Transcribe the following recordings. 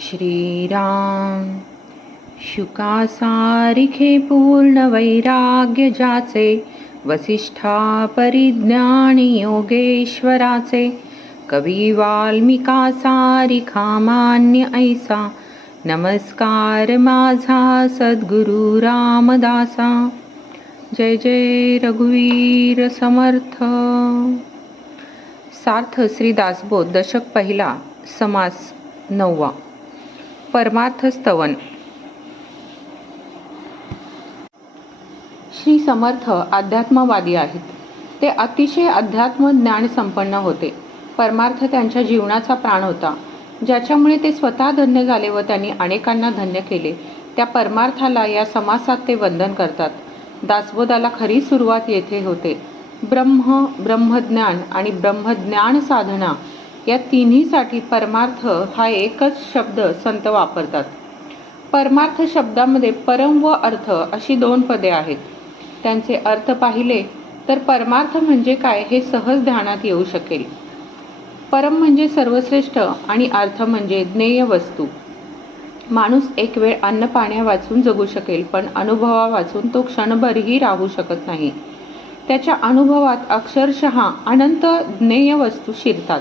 श्रीराम। शुकासारिखे पूर्ण वैराग्य जाचे वसिष्ठा परिज्ञानी योगेश्वराचे कवी वाल्मिका सारिखा मान्य ऐसा नमस्कार माझा सद्गुरु रामदासा। जय जय रघुवीर समर्थ। सार्थ श्री दासबोध दशक पहिला समास नववा। परमार्थ स्तवन श्री समर्थ अध्यात्मवादी आहेत. ते अतिशय अध्यात्म ज्ञान संपन्न होते. परमार्थ त्यांच्या जीवनाचा प्राण होता. ज्याच्यामुळे ते स्वतः धन्य झाले व त्यांनी अनेकांना धन्य केले. त्या परमार्थाला या समासात ते वंदन करतात. दासबोधाला खरी सुरुवात येथे होते. ब्रह्म ब्रह्मज्ञान आणि ब्रह्मज्ञान साधना या तिन्हीसाठी परमार्थ हा एकच शब्द संत वापरतात. परमार्थ शब्दामध्ये परम व अर्थ अशी दोन पदे आहेत. त्यांचे अर्थ पाहिले तर परमार्थ म्हणजे काय हे सहज ध्यानात येऊ शकेल. परम म्हणजे सर्वश्रेष्ठ आणि अर्थ म्हणजे ज्ञेय वस्तू. माणूस एक वेळ अन्न पाण्या वाचून जगू शकेल पण अनुभवा वाचून तो क्षणभरही राहू शकत नाही. त्याच्या अनुभवात अक्षरशः अनंत ज्ञेय वस्तू शिरतात.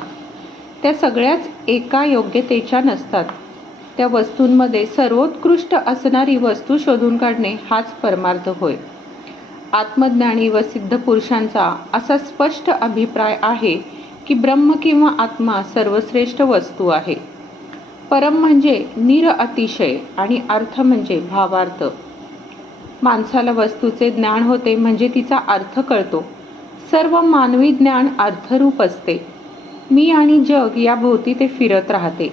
त्या सगळ्याच एका योग्यतेच्या नसतात. त्या वस्तूंमध्ये सर्वोत्कृष्ट असणारी वस्तू शोधून काढणे हाच परमार्थ होय. आत्मज्ञानी व सिद्ध पुरुषांचा असा स्पष्ट अभिप्राय आहे की ब्रह्म किंवा आत्मा सर्वश्रेष्ठ वस्तू आहे. परम म्हणजे निर अतिशय आणि अर्थ म्हणजे भावार्थ. माणसाला वस्तूचे ज्ञान होते म्हणजे तिचा अर्थ कळतो. सर्व मानवी ज्ञान अर्थरूप असते. मी आणि जग याभोवती ते फिरत राहते.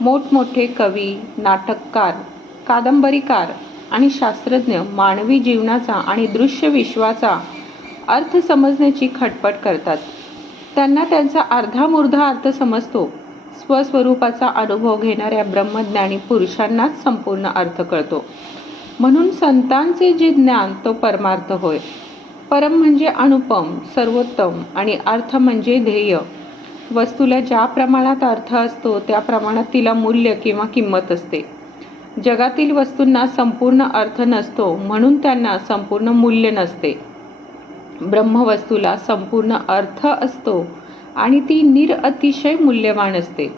मोठमोठे कवी नाटककार कादंबरीकार आणि शास्त्रज्ञ मानवी जीवनाचा आणि दृश्य विश्वाचा अर्थ समजण्याची खटपट करतात. त्यांना त्यांचा अर्धामूर्धा अर्थ समजतो. स्वस्वरूपाचा अनुभव घेणाऱ्या ब्रह्मज्ञानी पुरुषांनाच संपूर्ण अर्थ कळतो. म्हणून संतांचे जे ज्ञान तो परमार्थ होय. परम म्हणजे अनुपम सर्वोत्तम आणि अर्थ म्हणजे ध्येय. वस्तूला ज्या प्रमाणात अर्थ असतो त्या प्रमाणात तिला मूल्य किंवा किंमत असते. जगातील वस्तूंना संपूर्ण अर्थ नसतो म्हणून त्यांना संपूर्ण मूल्य नसते. ब्रह्मवस्तूला संपूर्ण अर्थ असतो आणि ती निरअतिशय मूल्यवान असते.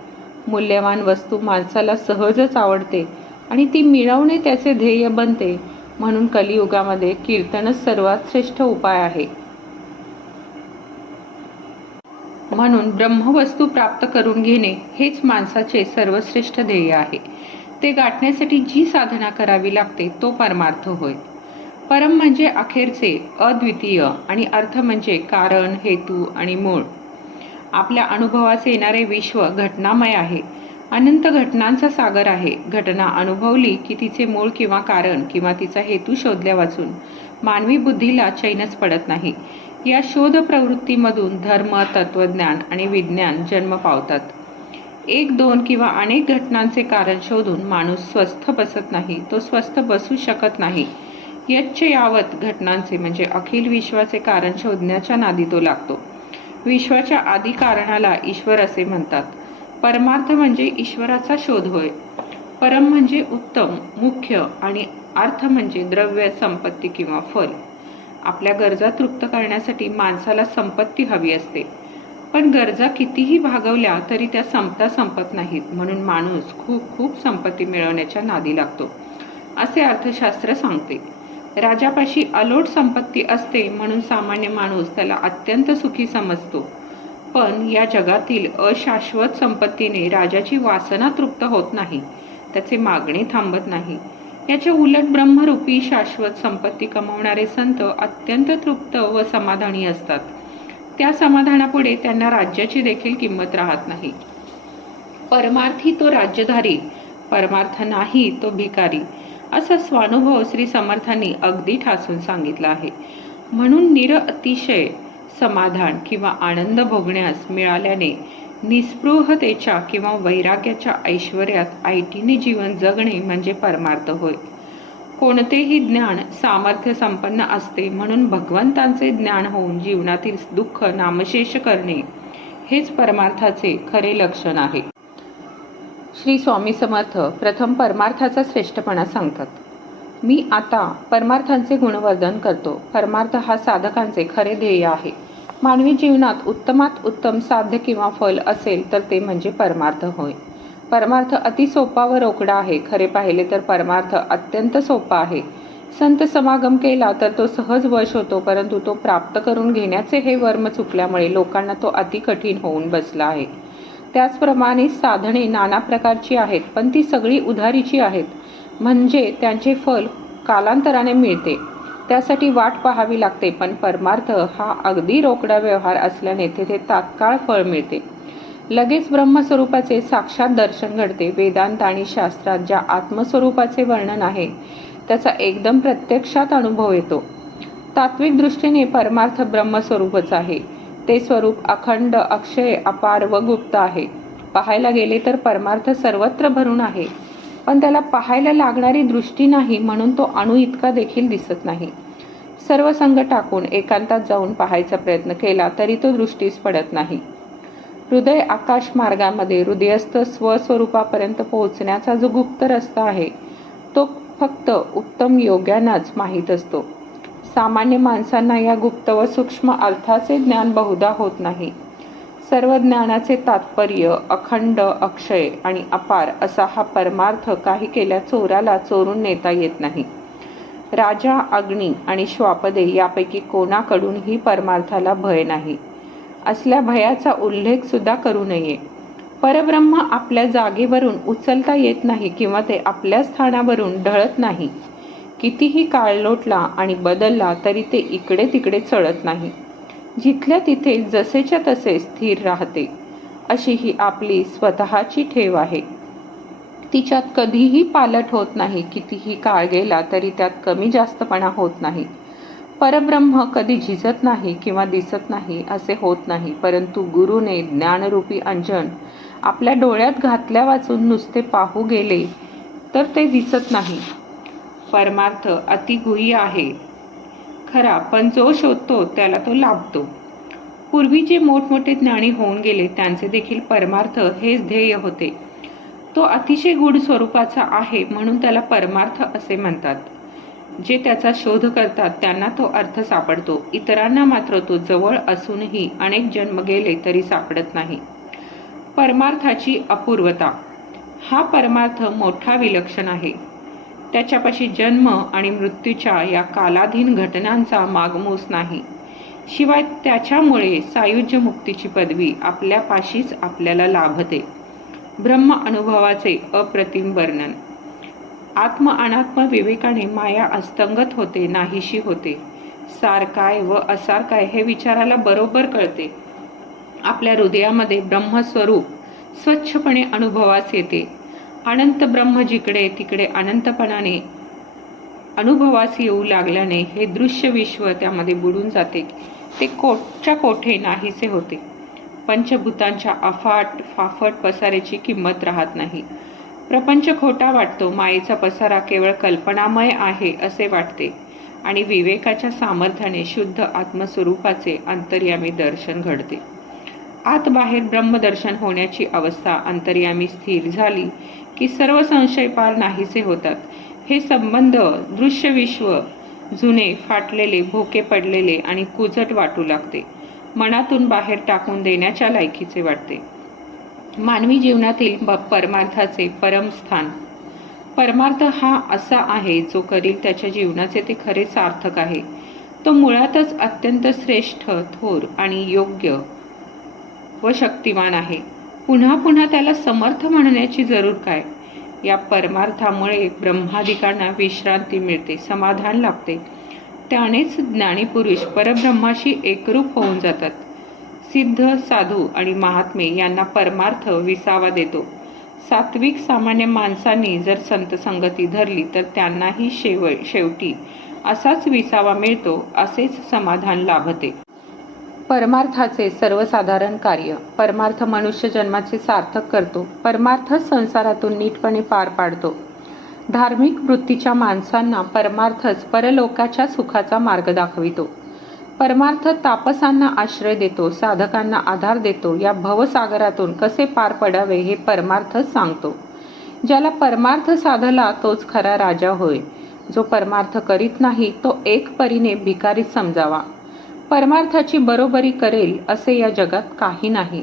मूल्यवान वस्तू माणसाला सहजच आवडते आणि ती मिळवणे त्याचे ध्येय बनते म्हणून कलियुगामध्ये कीर्तनच सर्वात श्रेष्ठ उपाय आहे. म्हणून ब्रह्मवस्तू प्राप्त करून घेणे हेच माणसाचे सर्वश्रेष्ठ ध्येय आहे. ते गाठण्यासाठी जी साधना करावी लागते तो परमार्थ होय. परम म्हणजे अखेरचे अद्वितीय आणि अर्थ म्हणजे कारण हेतू आणि मूळ. आपल्या अनुभवास येणारे विश्व घटनामय आहे. अनंत घटनांचा सागर आहे. घटना अनुभवली की तिचे मूळ किंवा कारण किंवा तिचा हेतू शोधल्या वाचून मानवी बुद्धीला चैनच पडत नाही. या शोध प्रवृत्तीमधून धर्म तत्वज्ञान आणि विज्ञान जन्म पावतात. एक दोन किंवा अनेक घटनांचे कारण शोधून माणूस स्वस्थ बसत नाही तो स्वस्थ बसू शकत नाही. यच्च यावत घटनांचे म्हणजे अखिल विश्वाचे कारण शोधण्याच्या नादी तो लागतो. विश्वाच्या आदी कारणाला ईश्वर असे म्हणतात. परमार्थ म्हणजे ईश्वराचा शोध होय. परम म्हणजे उत्तम मुख्य आणि अर्थ म्हणजे द्रव्य संपत्ती किंवा फल. आपल्या गरजा तृप्त करण्यासाठी माणसाला संपत्ती हवी असते. पण गरजा कितीही भागवल्या तरी त्या संपता संपत नाहीत म्हणून माणूस खूप खूप संपत्ती मिळवण्याच्या नादी लागतो. असे अर्थशास्त्र सांगते. राजापाशी अलोट संपत्ती असते म्हणून सामान्य माणूस त्याला अत्यंत सुखी समजतो. पण या जगातील अशाश्वत संपत्तीने राजाची वासना तृप्त होत नाही. त्याचे मागणे थांबत नाही. याच्या उलट ब्रह्मरूपी शाश्वत संपत्ती कमवणारे संत अत्यंत तृप्त व समाधानी असतात. त्या समाधानापुढे त्यांना राज्याची देखील किंमत राहत नाही. परमार्थी तो राज्यधारी परमार्थ नाही तो भिकारी असा स्वानुभव श्री समर्थांनी अगदी ठासून सांगितला आहे. म्हणून निर अतिशय समाधान किंवा आनंद भोगण्यास मिळाल्याने निस्पृहतेच्या किंवा वैराग्याच्या ऐश्वर्यात आयटीने जीवन जगणे म्हणजे परमार्थ होय. कोणतेही ज्ञान सामर्थ्य संपन्न असते म्हणून भगवंतांचे ज्ञान होऊन जीवनातील दुःख नामशेष करणे हेच परमार्थाचे खरे लक्षण आहे. श्री स्वामी समर्थ प्रथम परमार्थाचा श्रेष्ठपणा सांगतात. मी आता परमार्थांचे गुणवर्धन करतो. परमार्थ हा साधकांचे खरे ध्येय आहे. मानवी जीवनात उत्तमात उत्तम साध्य किंवा फल असेल तर ते म्हणजे परमार्थ होय. परमार्थ अति सोपा व रोकडा आहे. खरे पाहिले तर परमार्थ अत्यंत सोपा आहे. संत समागम केला तर तो सहज वश होतो परंतु तो प्राप्त करून घेण्याचे हे वर्म चुकल्यामुळे लोकांना तो अति कठीण होऊन बसला आहे. त्याचप्रमाणे साधने नाना प्रकारची आहेत पण ती सगळी उधारीची आहेत. म्हणजे त्यांचे फल कालांतराने मिळते. त्यासाठी वाट पाहावी लागते पण परमार्थ हा अगदी रोकडा व्यवहार असल्याने तेथे तात्काळ फळ मिळते. लगेच ब्रह्मस्वरूपाचे साक्षात दर्शन घडते. वेदांत आणि शास्त्रात ज्या आत्मस्वरूपाचे वर्णन आहे त्याचा एकदम प्रत्यक्षात अनुभव येतो. तात्विक दृष्टीने परमार्थ ब्रह्मस्वरूपच आहे. ते स्वरूप अखंड अक्षय अपार व गुप्त आहे. पाहायला गेले तर परमार्थ सर्वत्र भरून आहे. पण त्याला पाहायला लागणारी दृष्टी नाही म्हणून तो अणु इतका देखील दिसत नाही. सर्व संघ टाकून एकांतात जाऊन पाहायचा प्रयत्न केला तरी तो दृष्टीस पडत नाही. हृदय आकाश मार्गामध्ये हृदयस्थ स्वस्वरूपापर्यंत पोहोचण्याचा जो गुप्त रस्ता आहे तो फक्त उत्तम योग्यांनाच माहीत असतो. सामान्य माणसांना या गुप्त व सूक्ष्म अर्थाचे ज्ञान बहुधा होत नाही. सर्व ज्ञानाचे तात्पर्य अखंड अक्षय आणि अपार असा हा परमार्थ काही केल्या चोराला चोरून नेता येत नाही. राजा अग्नी आणि श्वापदे यापैकी कोणाकडूनही परमार्थाला भय नाही? असल्या भयाचा उल्लेख सुद्धा करू नये. परब्रह्म आपल्या जागेवरून उचलता येत नाही किंवा ते आपल्या स्थानावरून ढळत नाही. कितीही काळ लोटला आणि बदलला तरी ते इकडे तिकडे चढत नाही. जिथल्या तिथे जसेच्या तसे स्थिर राहते. अशी ही आपली स्वतःची ठेव आहे. तिच्यात कधीही पालट होत नाही कितीही काळ गेला तरी त्यात कमी जास्तपणा होत नाही. परब्रह्म कधी झिजत नाही किंवा दिसत नाही असे होत नाही परंतु गुरुने ज्ञानरूपी अंजन आपल्या डोळ्यात घातल्या वाचून नुसते पाहू गेले तर ते दिसत नाही. परमार्थ अतिगुह्य आहे. खरा पण जो शोधतो त्याला तो लाभतो. पूर्वी जे मोठमोठे ज्ञानी होऊन गेले त्यांचे देखील परमार्थ हेच ध्येय होते. तो अतिशय गूढ स्वरूपाचा आहे म्हणून त्याला परमार्थ असे म्हणतात. जे त्याचा शोध करतात त्यांना तो अर्थ सापडतो. इतरांना मात्र तो जवळ असूनही अनेक जन्म गेले तरी सापडत नाही. परमार्थाची अपूर्वता. हा परमार्थ मोठा विलक्षण आहे. त्याच्यापाशी जन्म आणि मृत्यूच्या या कालाधीन घटनांचा मागमूस नाही. शिवाय त्याच्यामुळे सायुज्य मुक्तीची पदवी आपल्यापाशीच आपल्याला लाभते. ब्रह्म अनुभवाचे अप्रतिम वर्णन. आत्म अनात्म विवेकाने माया अस्तंगत होते नाहीशी होते. सार काय व असार काय हे विचाराला बरोबर कळते. आपल्या हृदयामध्ये ब्रह्मस्वरूप स्वच्छपणे अनुभवास येते. अनंत ब्रह्म जिकडे तिकडे अनंतपणाने अनुभवास येऊ लागल्याने हे दृश्य विश्व त्यामध्ये बुडून जाते. ते कोटच्या कोठे नाहीसे होते. पंचभूतांच्या अफाट फाफट पसारेची किंमत राहत नाही. प्रपंच खोटा वाटतो मायेचा पसारा केवळ कल्पनामय आहे असे वाटते. आणि विवेकाच्या सामर्थ्याने शुद्ध आत्मस्वरूपाचे अंतर्यामी दर्शन घडते. आत बाहेर ब्रह्मदर्शन होण्याची अवस्था अंतर्यामी स्थिर झाली की सर्व संशय पार नाहीसे होतात. हे संबंध दृश्य विश्व जुने फाटलेले भोके पडलेले आणि कुजट वाटू लागते. मनातून बाहेर टाकून देण्याच्या लायकीचे वाटते. मानवी जीवनातील ब परमार्थाचे परमस्थान परमार्थ हा असा आहे जो करील त्याच्या जीवनाचे ते खरे सार्थक आहे. तो मुळातच अत्यंत श्रेष्ठ थोर आणि योग्य व शक्तिमान आहे. पुन्हा पुन्हा त्याला समर्थ म्हणण्याची जरूर काय? या परमार्थामुळे ब्रह्मादिकांना विश्रांती मिळते समाधान लाभते. त्यानेच ज्ञानीपुरुष परब्रह्माशी एकरूप होऊन जातात. सिद्ध साधू आणि महात्मे यांना परमार्थ विसावा देतो. सात्विक सामान्य माणसांनी जर संतसंगती धरली तर त्यांनाही शेव शेवटी असाच विसावा मिळतो असेच समाधान लाभते. परमार्थाचे सर्वसाधारण कार्य परमार्थ मनुष्य जन्माचे सार्थक करतो परमार्थ संसारातून नीटपणे पार पाडतो. धार्मिक वृत्तीच्या माणसांना परमार्थच परलोकाच्या सुखाचा मार्ग दाखवितो. परमार्थ तापसांना आश्रय देतो साधकांना आधार देतो या भवसागरातून कसे पार पडावे हे परमार्थच सांगतो. ज्याला परमार्थ साधला तोच खरा राजा होय. जो परमार्थ करीत नाही तो एक परीने भिकारीच समजावा. परमार्थाची बरोबरी करेल असे या जगात काही नाही.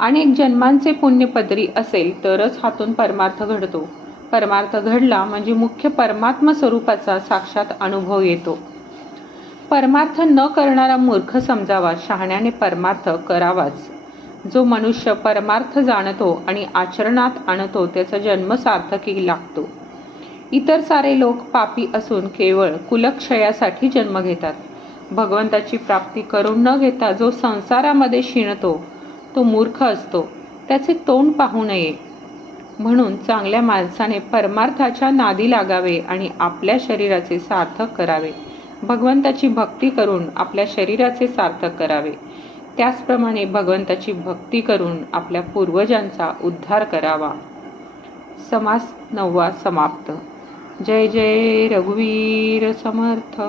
अनेक जन्मांचे पुण्यपदरी असेल तरच हातून परमार्थ घडतो. परमार्थ घडला म्हणजे मुख्य परमात्म स्वरूपाचा साक्षात अनुभव येतो. परमार्थ न करणारा मूर्ख समजावा शहाण्याने परमार्थ करावाच. जो मनुष्य परमार्थ जाणतो आणि आचरणात आणतो त्याचा जन्म सार्थकी लागतो. इतर सारे लोक पापी असून केवळ कुलक्षयासाठी जन्म घेतात. भगवंताची प्राप्ती करून न घेता जो संसारामध्ये शिणतो तो मूर्ख असतो. त्याचे तोंड पाहू नये. म्हणून चांगल्या माणसाने परमार्थाच्या नादी लागावे आणि आपल्या शरीराचे सार्थक करावे. भगवंताची भक्ती करून आपल्या शरीराचे सार्थक करावे. त्याचप्रमाणे भगवंताची भक्ती करून आपल्या पूर्वजांचा उद्धार करावा. समास नववा समाप्त. जय जय रघुवीर समर्थ.